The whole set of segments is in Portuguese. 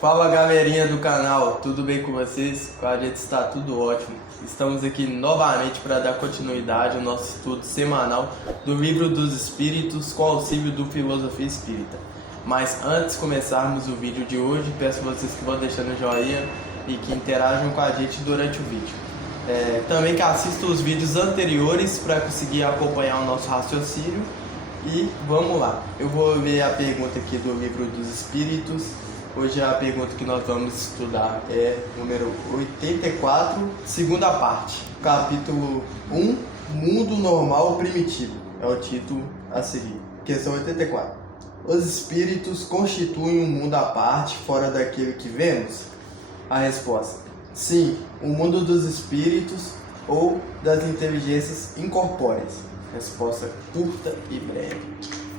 Fala galerinha do canal, tudo bem com vocês? Com a gente está tudo ótimo. Estamos aqui novamente para dar continuidade ao nosso estudo semanal do Livro dos Espíritos com auxílio do Filosofia Espírita. Mas antes de começarmos o vídeo de hoje, peço a vocês que vão deixando o joinha e que interajam com a gente durante o vídeo. Também que assistam os vídeos anteriores para conseguir acompanhar o nosso raciocínio. E vamos lá, eu vou ler a pergunta aqui do Livro dos Espíritos. Hoje a pergunta que nós vamos estudar é número 84, segunda parte, capítulo 1, Mundo Normal Primitivo. É o título a seguir. Questão 84. Os espíritos constituem um mundo à parte, fora daquele que vemos? A resposta: sim, o mundo dos espíritos ou das inteligências incorpóreas. Resposta curta e breve.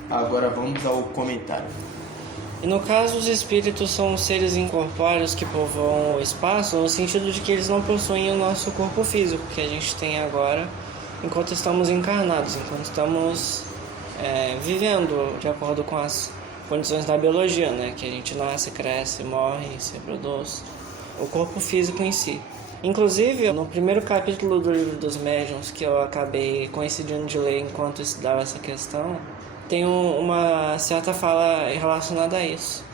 Agora vamos ao comentário. E no caso, os espíritos são seres incorpóreos que povoam o espaço, no sentido de que eles não possuem o nosso corpo físico que a gente tem agora, enquanto estamos encarnados, enquanto estamos vivendo de acordo com as condições da biologia, né? Que a gente nasce, cresce, morre, se reproduz. O corpo físico em si. Inclusive, no primeiro capítulo do Livro dos Médiuns, que eu acabei coincidindo de ler enquanto estudava essa questão, tem uma certa fala relacionada a isso.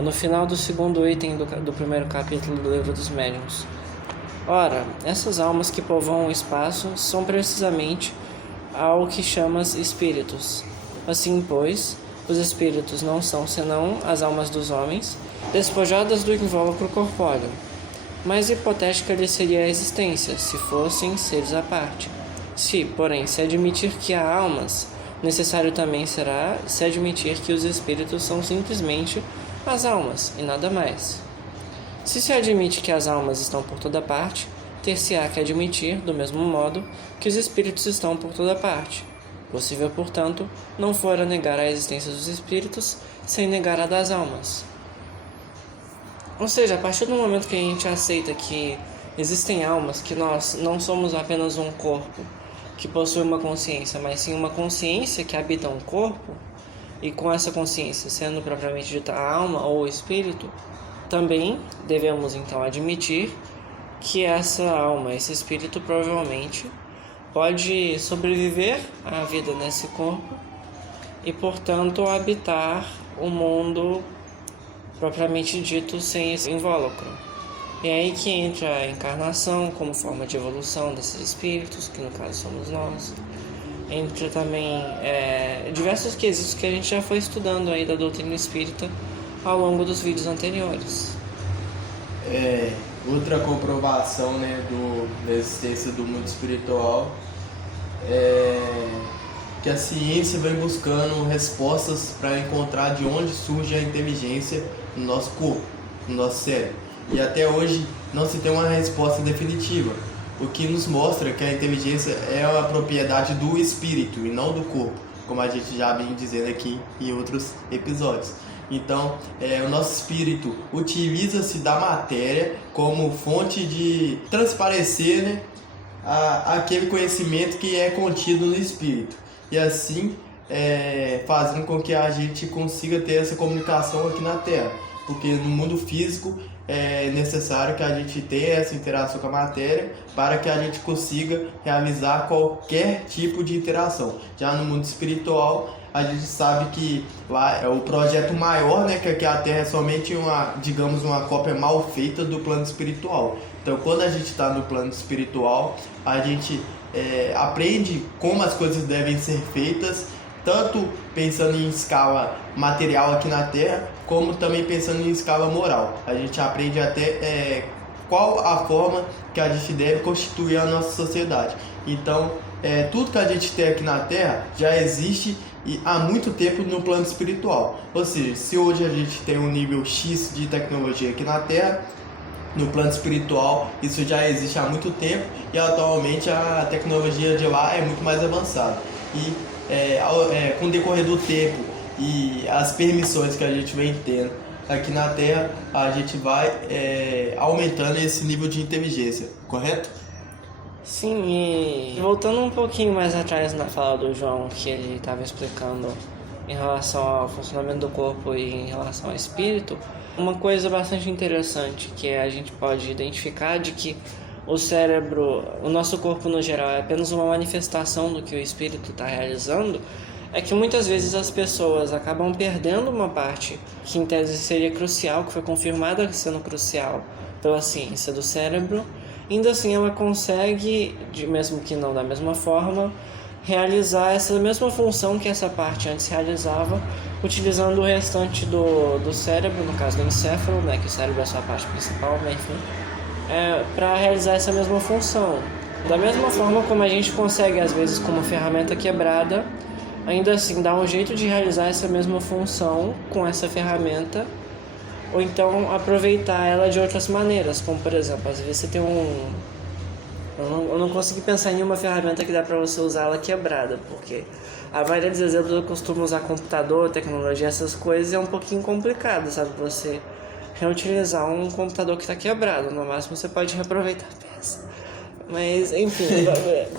No final do segundo item do primeiro capítulo do Livro dos Médiuns. Ora, essas almas que povoam o espaço são precisamente ao que chamas espíritos. Assim, pois, os espíritos não são senão as almas dos homens, despojadas do invólucro corpóreo. Mais hipotética lhe seria a existência, se fossem seres à parte. Se, porém, se admitir que há almas, necessário também será se admitir que os espíritos são simplesmente as almas, e nada mais. Se admite que as almas estão por toda parte, ter-se-á que admitir, do mesmo modo, que os espíritos estão por toda parte. Possível, portanto, não fora negar a existência dos espíritos, sem negar a das almas. Ou seja, a partir do momento que a gente aceita que existem almas, que nós não somos apenas um corpo que possui uma consciência, mas sim uma consciência que habita um corpo, e com essa consciência sendo propriamente dita a alma ou o espírito, também devemos então admitir que essa alma, esse espírito, provavelmente pode sobreviver à vida nesse corpo e, portanto, habitar o mundo propriamente dito sem esse invólucro. É aí que entra a encarnação como forma de evolução desses espíritos, que no caso somos nós. Entra também diversos quesitos que a gente já foi estudando aí da doutrina espírita ao longo dos vídeos anteriores. Outra comprovação, né, da existência do mundo espiritual é que a ciência vem buscando respostas para encontrar de onde surge a inteligência no nosso corpo, no nosso cérebro. E até hoje não se tem uma resposta definitiva, o que nos mostra que a inteligência é uma propriedade do espírito e não do corpo, como a gente já vem dizendo aqui em outros episódios. Então, o nosso espírito utiliza-se da matéria como fonte de transparecer, né, aquele conhecimento que é contido no espírito. E assim, fazendo com que a gente consiga ter essa comunicação aqui na Terra. Porque no mundo físico é necessário que a gente tenha essa interação com a matéria para que a gente consiga realizar qualquer tipo de interação. Já no mundo espiritual, a gente sabe que lá é o projeto maior, né, que a Terra é somente uma cópia mal feita do plano espiritual. Então, quando a gente está no plano espiritual, a gente aprende como as coisas devem ser feitas, tanto pensando em escala material aqui na Terra, como também pensando em escala moral. A gente aprende até qual a forma que a gente deve constituir a nossa sociedade. Então, tudo que a gente tem aqui na Terra já existe e há muito tempo no plano espiritual. Ou seja, se hoje a gente tem um nível X de tecnologia aqui na Terra, no plano espiritual isso já existe há muito tempo e atualmente a tecnologia de lá é muito mais avançada. E com o decorrer do tempo e as permissões que a gente vem tendo aqui na Terra, a gente vai aumentando esse nível de inteligência, correto? Sim, e voltando um pouquinho mais atrás na fala do João, que ele estava explicando em relação ao funcionamento do corpo e em relação ao espírito, uma coisa bastante interessante que a gente pode identificar de que o cérebro, o nosso corpo no geral, é apenas uma manifestação do que o espírito está realizando, é que muitas vezes as pessoas acabam perdendo uma parte que em tese seria crucial, que foi confirmada sendo crucial pela ciência do cérebro. Ainda assim ela consegue, mesmo que não da mesma forma, realizar essa mesma função que essa parte antes realizava, utilizando o restante do cérebro, no caso do encéfalo, né, que o cérebro é a sua parte principal, né, enfim, para realizar essa mesma função. Da mesma forma como a gente consegue, às vezes, com uma ferramenta quebrada, ainda assim dar um jeito de realizar essa mesma função com essa ferramenta, ou então aproveitar ela de outras maneiras, como por exemplo, às vezes você tem eu não consegui pensar em nenhuma ferramenta que dá para você usar ela quebrada, porque a maioria dos exemplos eu costumo usar computador, tecnologia, essas coisas, é um pouquinho complicado, sabe? Você reutilizar um computador que está quebrado, no máximo você pode reaproveitar a peça. Mas, enfim,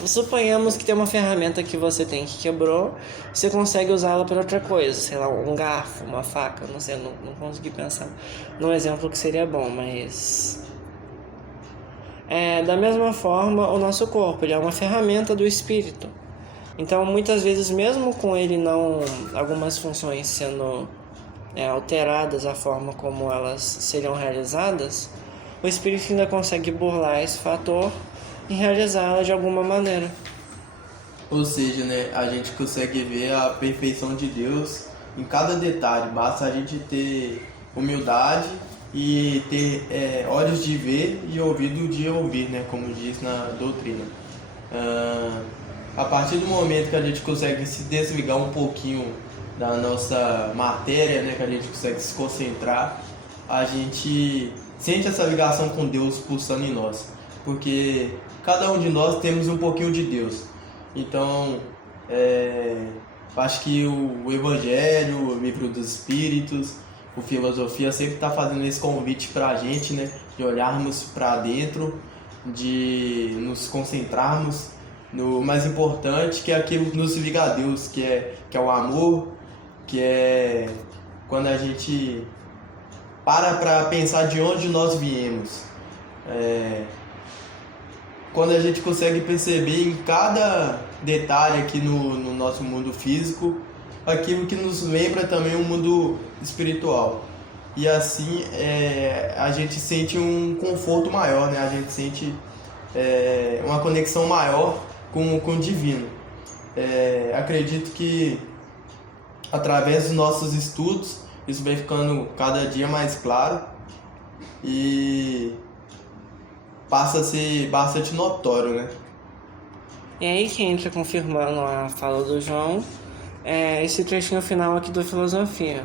suponhamos que tem uma ferramenta que você tem que quebrou, você consegue usá-la para outra coisa, sei lá, um garfo, uma faca, não sei, não consegui pensar num exemplo que seria bom, mas... da mesma forma, o nosso corpo, ele é uma ferramenta do espírito. Então, muitas vezes, mesmo com ele não... algumas funções sendo alteradas a forma como elas seriam realizadas, o espírito ainda consegue burlar esse fator e realizá-la de alguma maneira. Ou seja, né, a gente consegue ver a perfeição de Deus em cada detalhe. Basta a gente ter humildade e ter olhos de ver e ouvido de ouvir, né, como diz na doutrina. A partir do momento que a gente consegue se desligar um pouquinho da nossa matéria, né, que a gente consegue se concentrar, a gente sente essa ligação com Deus pulsando em nós, porque cada um de nós temos um pouquinho de Deus. Então, acho que o Evangelho, o Livro dos Espíritos, o Filosofia sempre está fazendo esse convite para a gente, né, de olharmos para dentro, de nos concentrarmos no mais importante, que é aquilo que nos liga a Deus, que é o amor, que é quando a gente para pensar de onde nós viemos. Quando a gente consegue perceber em cada detalhe aqui no nosso mundo físico aquilo que nos lembra também o mundo espiritual. E assim a gente sente um conforto maior, né? A gente sente uma conexão maior com o divino. Acredito que através dos nossos estudos isso vai ficando cada dia mais claro e passa a ser bastante notório, né? E aí que entra, confirmando a fala do João, esse trechinho final aqui do Filosofia,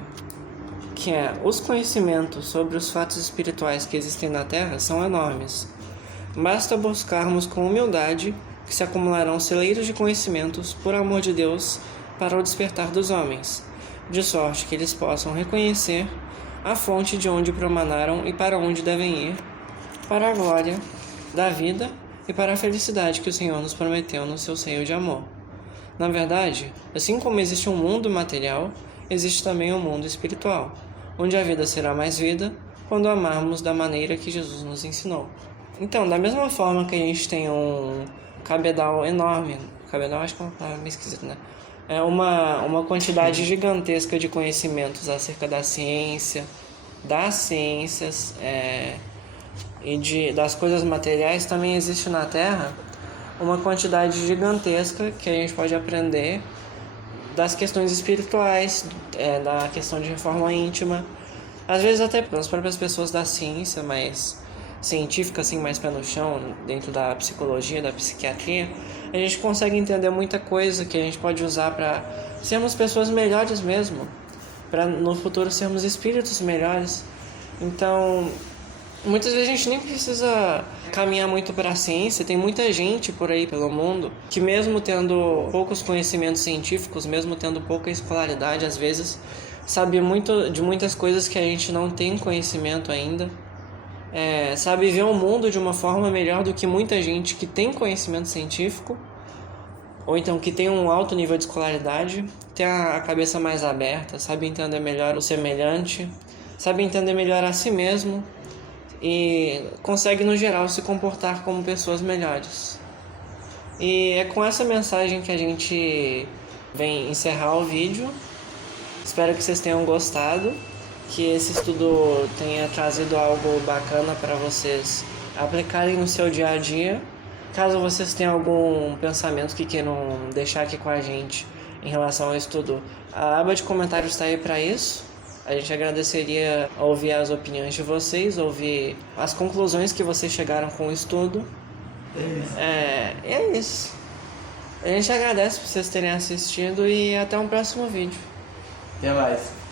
que os conhecimentos sobre os fatos espirituais que existem na Terra são enormes. Basta buscarmos com humildade que se acumularão celeiros de conhecimentos por amor de Deus para o despertar dos homens, de sorte que eles possam reconhecer a fonte de onde promanaram e para onde devem ir, para a glória da vida e para a felicidade que o Senhor nos prometeu no seu seio de amor. Na verdade, assim como existe um mundo material, existe também um mundo espiritual, onde a vida será mais vida quando amarmos da maneira que Jesus nos ensinou. Então, da mesma forma que a gente tem um cabedal enorme, cabedal acho que é uma palavra meio esquisita, né? É uma quantidade gigantesca de conhecimentos acerca da ciência, das ciências e das coisas materiais. Também existe na Terra uma quantidade gigantesca que a gente pode aprender das questões espirituais, da questão de reforma íntima, às vezes até pelas próprias pessoas da ciência, mais científica, assim, mais pé no chão, dentro da psicologia, da psiquiatria. A gente consegue entender muita coisa que a gente pode usar para sermos pessoas melhores mesmo, para no futuro sermos espíritos melhores. Então, muitas vezes a gente nem precisa caminhar muito para a ciência. Tem muita gente por aí pelo mundo que, mesmo tendo poucos conhecimentos científicos, mesmo tendo pouca escolaridade, às vezes sabe muito de muitas coisas que a gente não tem conhecimento ainda. Sabe ver o mundo de uma forma melhor do que muita gente que tem conhecimento científico, ou então que tem um alto nível de escolaridade, tem a cabeça mais aberta, sabe entender melhor o semelhante, sabe entender melhor a si mesmo e consegue, no geral, se comportar como pessoas melhores. E é com essa mensagem que a gente vem encerrar o vídeo. Espero que vocês tenham gostado, que esse estudo tenha trazido algo bacana para vocês aplicarem no seu dia a dia. Caso vocês tenham algum pensamento que queiram deixar aqui com a gente em relação ao estudo, a aba de comentários está aí para isso. A gente agradeceria ouvir as opiniões de vocês, ouvir as conclusões que vocês chegaram com o estudo. É isso. A gente agradece por vocês terem assistido e até um próximo vídeo. Até mais.